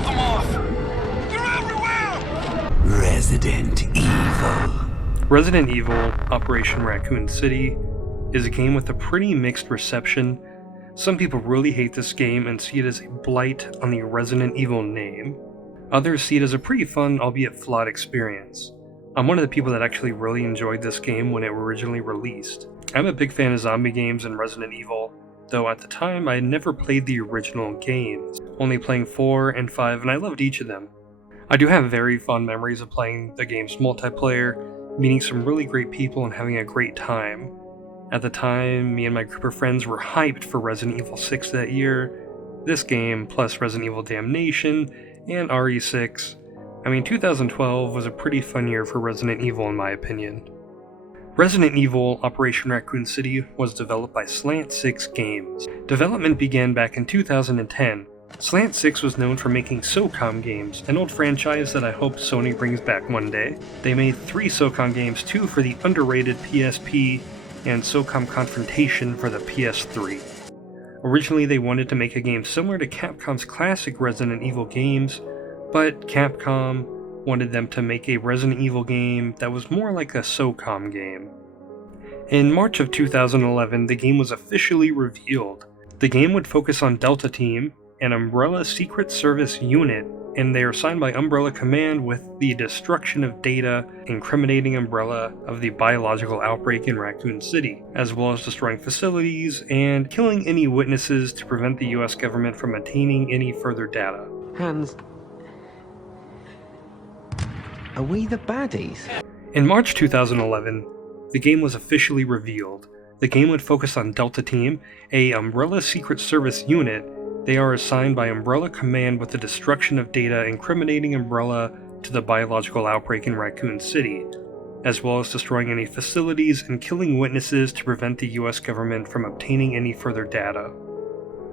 hold them off! They're everywhere! Resident Evil. Resident Evil Operation Racoon City is a game with a pretty mixed reception. Some people really hate this game and see it as a blight on the Resident Evil name. Others see it as a pretty fun, albeit flawed experience. I'm one of the people that actually really enjoyed this game when it originally released. I'm a big fan of zombie games and Resident Evil, though at the time I had never played the original games, only playing 4 and 5, and I loved each of them. I do have very fond memories of playing the game's multiplayer, meeting some really great people and having a great time. At the time, me and my group of friends were hyped for Resident Evil 6 that year. This game, plus Resident Evil Damnation, and RE6. 2012 was a pretty fun year for Resident Evil in my opinion. Resident Evil Operation Racoon City was developed by Slant 6 Games. Development began back in 2010. Slant 6 was known for making SOCOM games, an old franchise that I hope Sony brings back one day. They made 3 SOCOM games, 2 for the underrated PSP, and SOCOM Confrontation for the PS3. Originally they wanted to make a game similar to Capcom's classic Resident Evil games, but Capcom wanted them to make a Resident Evil game that was more like a SOCOM game. In March of 2011, the game was officially revealed. The game would focus on Delta Team, an Umbrella Secret Service unit, and they are assigned by Umbrella Command with the destruction of data, incriminating Umbrella of the biological outbreak in Racoon City, as well as destroying facilities and killing any witnesses to prevent the US government from obtaining any further data. Hans, are we the baddies? In March 2011, the game was officially revealed. The game would focus on Delta Team, a Umbrella Secret Service unit. They are assigned by Umbrella Command with the destruction of data incriminating Umbrella to the biological outbreak in Racoon City, as well as destroying any facilities and killing witnesses to prevent the US government from obtaining any further data.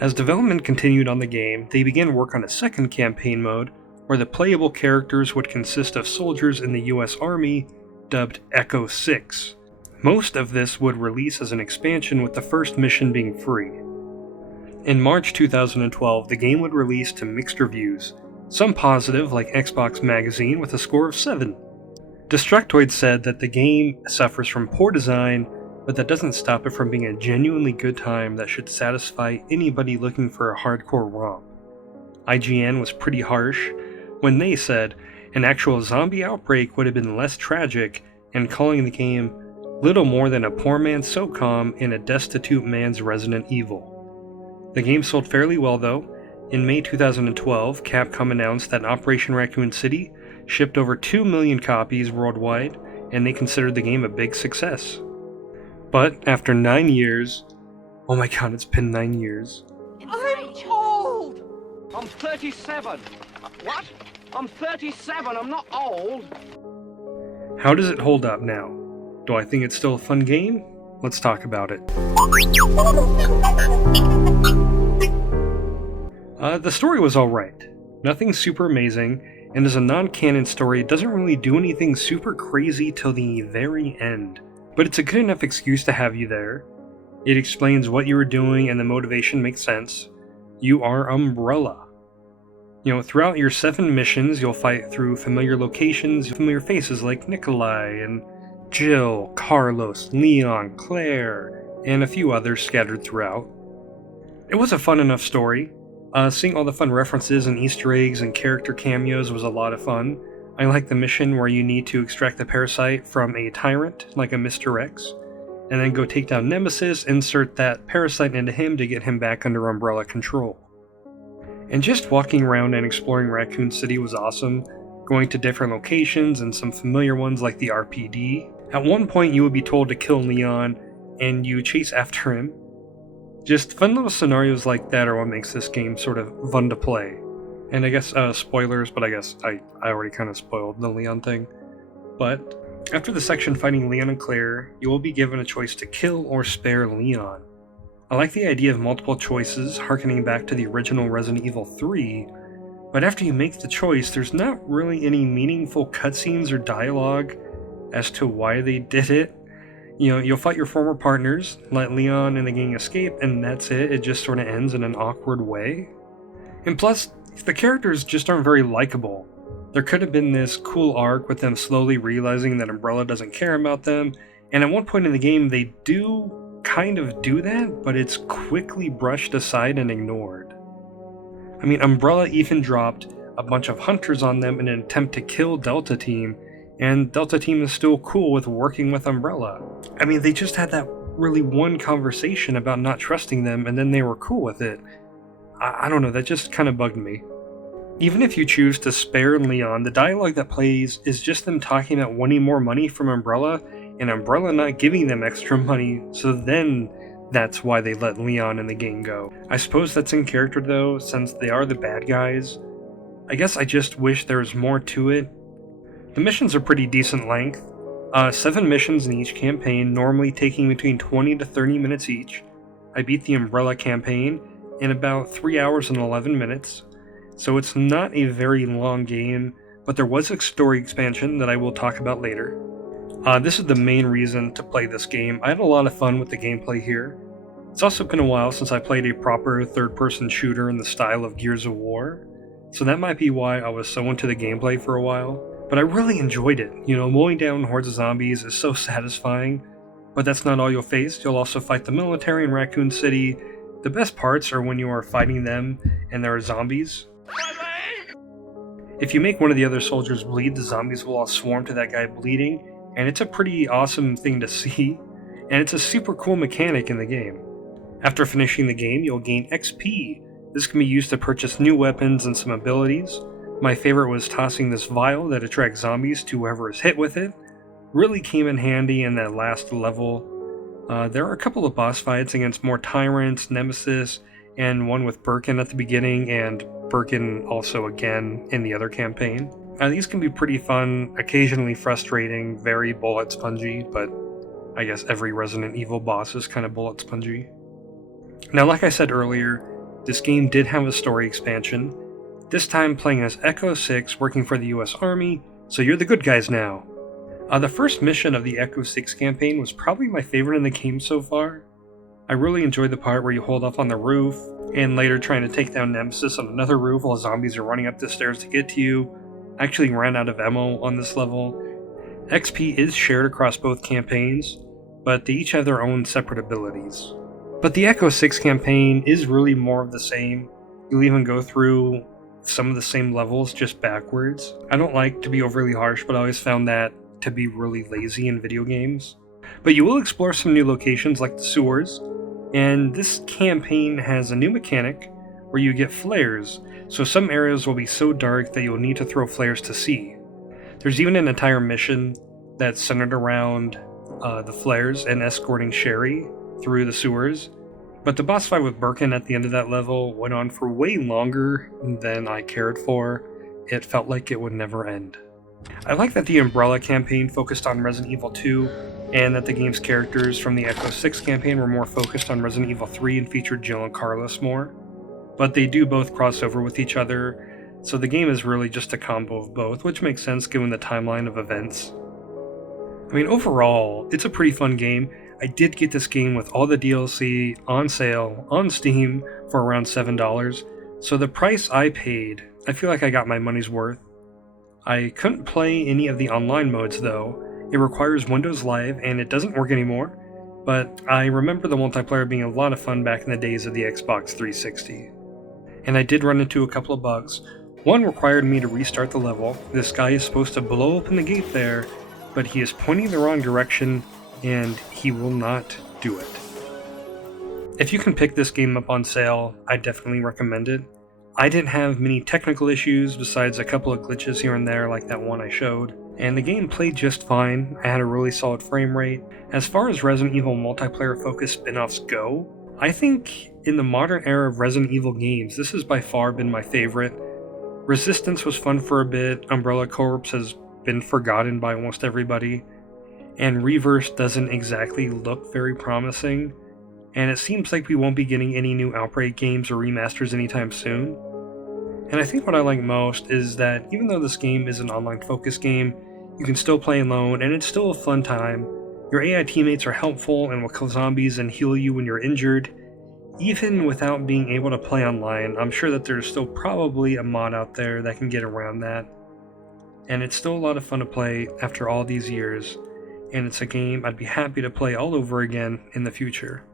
As development continued on the game, they began work on a second campaign mode, where the playable characters would consist of soldiers in the US Army, dubbed Echo 6. Most of this would release as an expansion, with the first mission being free. In March 2012, the game would release to mixed reviews, some positive like Xbox Magazine with a score of 7. Destructoid said that the game suffers from poor design, but that doesn't stop it from being a genuinely good time that should satisfy anybody looking for a hardcore romp. IGN was pretty harsh when they said an actual zombie outbreak would have been less tragic, and calling the game little more than a poor man's SOCOM and a destitute man's Resident Evil. The game sold fairly well though. In May 2012, Capcom announced that Operation Racoon City shipped over 2 million copies worldwide, and they considered the game a big success. But after 9 years, oh my god, it's been 9 years. I'm old! I'm 37. What? I'm 37, I'm not old. How does it hold up now? Do I think it's still a fun game? Let's talk about it. The story was alright. Nothing super amazing, and as a non-canon story, it doesn't really do anything super crazy till the very end. But it's a good enough excuse to have you there. It explains what you were doing and the motivation makes sense. You are Umbrella. Throughout your 7 missions, you'll fight through familiar locations, familiar faces like Nikolai and Jill, Carlos, Leon, Claire, and a few others scattered throughout. It was a fun enough story. Seeing all the fun references and Easter eggs and character cameos was a lot of fun. I like the mission where you need to extract the parasite from a tyrant, like a Mr. X, and then go take down Nemesis, insert that parasite into him to get him back under Umbrella control. And just walking around and exploring Racoon City was awesome, going to different locations and some familiar ones like the RPD. At one point you would be told to kill Leon, and you chase after him. Just fun little scenarios like that are what makes this game sort of fun to play. And I guess, spoilers, but I guess I already kind of spoiled the Leon thing. But after the section fighting Leon and Claire, you will be given a choice to kill or spare Leon. I like the idea of multiple choices, harkening back to the original Resident Evil 3, but after you make the choice, there's not really any meaningful cutscenes or dialogue as to why they did it. You'll fight your former partners, let Leon and the gang escape, and that's it. It just sort of ends in an awkward way. And plus, The characters just aren't very likable. There could have been this cool arc with them slowly realizing that Umbrella doesn't care about them, and at one point in the game they do kind of do that, but it's quickly brushed aside and ignored. I mean, Umbrella even dropped a bunch of hunters on them in an attempt to kill Delta Team, and Delta Team is still cool with working with Umbrella. I mean, they just had that really one conversation about not trusting them, and then they were cool with it. I don't know, that just kind of bugged me. Even if you choose to spare Leon, the dialogue that plays is just them talking about wanting more money from Umbrella, and Umbrella not giving them extra money, so then that's why they let Leon in the game go. I suppose that's in character though, since they are the bad guys. I guess I just wish there was more to it. The missions are pretty decent length. 7 missions in each campaign, normally taking between 20 to 30 minutes each. I beat the Umbrella campaign in about 3 hours and 11 minutes. So it's not a very long game, but there was a story expansion that I will talk about later. This is the main reason to play this game. I had a lot of fun with the gameplay here. It's also been a while since I played a proper third-person shooter in the style of Gears of War, so that might be why I was so into the gameplay for a while. But I really enjoyed it. You know, mowing down hordes of zombies is so satisfying, but that's not all you'll face. You'll also fight the military in Racoon City. The best parts are when you are fighting them and there are zombies. If you make one of the other soldiers bleed, the zombies will all swarm to that guy bleeding, and it's a pretty awesome thing to see, and it's a super cool mechanic in the game. After finishing the game, you'll gain XP. This can be used to purchase new weapons and some abilities. My favorite was tossing this vial that attracts zombies to whoever is hit with it. Really came in handy in that last level. There are a couple of boss fights against more tyrants, Nemesis, and one with Birkin at the beginning, and Birkin also again in the other campaign. These can be pretty fun, occasionally frustrating, very bullet spongy, but I guess every Resident Evil boss is kind of bullet spongy. Now, like I said earlier, this game did have a story expansion, this time playing as Echo 6 working for the US Army, so you're the good guys now. The first mission of the Echo 6 campaign was probably my favorite in the game so far. I really enjoyed the part where you hold off on the roof, and later trying to take down Nemesis on another roof while zombies are running up the stairs to get to you. I actually ran out of ammo on this level. XP is shared across both campaigns, but they each have their own separate abilities. But the Echo 6 campaign is really more of the same. You'll even go through some of the same levels just backwards. I don't like to be overly harsh, but I always found that to be really lazy in video games. But you will explore some new locations like the sewers, and this campaign has a new mechanic where you get flares, so some areas will be so dark that you'll need to throw flares to see. There's even an entire mission that's centered around the flares and escorting Sherry through the sewers, but the boss fight with Birkin at the end of that level went on for way longer than I cared for. It felt like it would never end. I like that the Umbrella campaign focused on Resident Evil 2, and that the game's characters from the Echo 6 campaign were more focused on Resident Evil 3 and featured Jill and Carlos more. But they do both cross over with each other, so the game is really just a combo of both, which makes sense given the timeline of events. I mean, overall, it's a pretty fun game. I did get this game with all the DLC on sale on Steam for around $7, so the price I paid, I feel like I got my money's worth. I couldn't play any of the online modes though. It requires Windows Live and it doesn't work anymore, but I remember the multiplayer being a lot of fun back in the days of the Xbox 360. And I did run into a couple of bugs. One required me to restart the level. This guy is supposed to blow open the gate there, but he is pointing the wrong direction and he will not do it. If you can pick this game up on sale, I definitely recommend it. I didn't have many technical issues besides a couple of glitches here and there like that one I showed, and the game played just fine. I had a really solid frame rate. As far as Resident Evil multiplayer-focused spin-offs go, I think in the modern era of Resident Evil games, this has by far been my favorite. Resistance was fun for a bit, Umbrella Corps has been forgotten by almost everybody, and Reverse doesn't exactly look very promising, and it seems like we won't be getting any new Outbreak games or remasters anytime soon. And I think what I like most is that even though this game is an online-focused game, you can still play alone, and it's still a fun time. Your AI teammates are helpful and will kill zombies and heal you when you're injured, Even without being able to play online, I'm sure that there's still probably a mod out there that can get around that. And it's still a lot of fun to play after all these years, and it's a game I'd be happy to play all over again in the future.